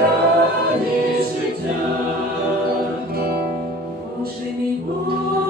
радість життя, Боже мій Боже.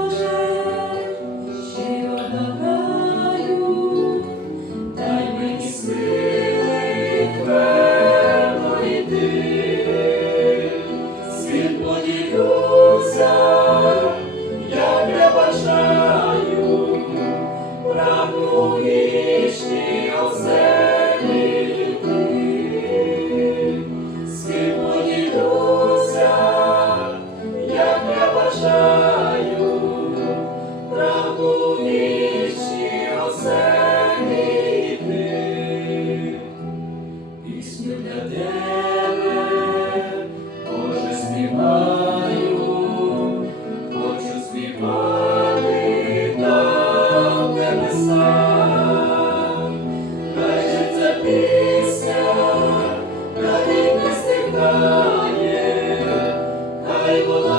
Пісня, навіть не стихає, хай вода.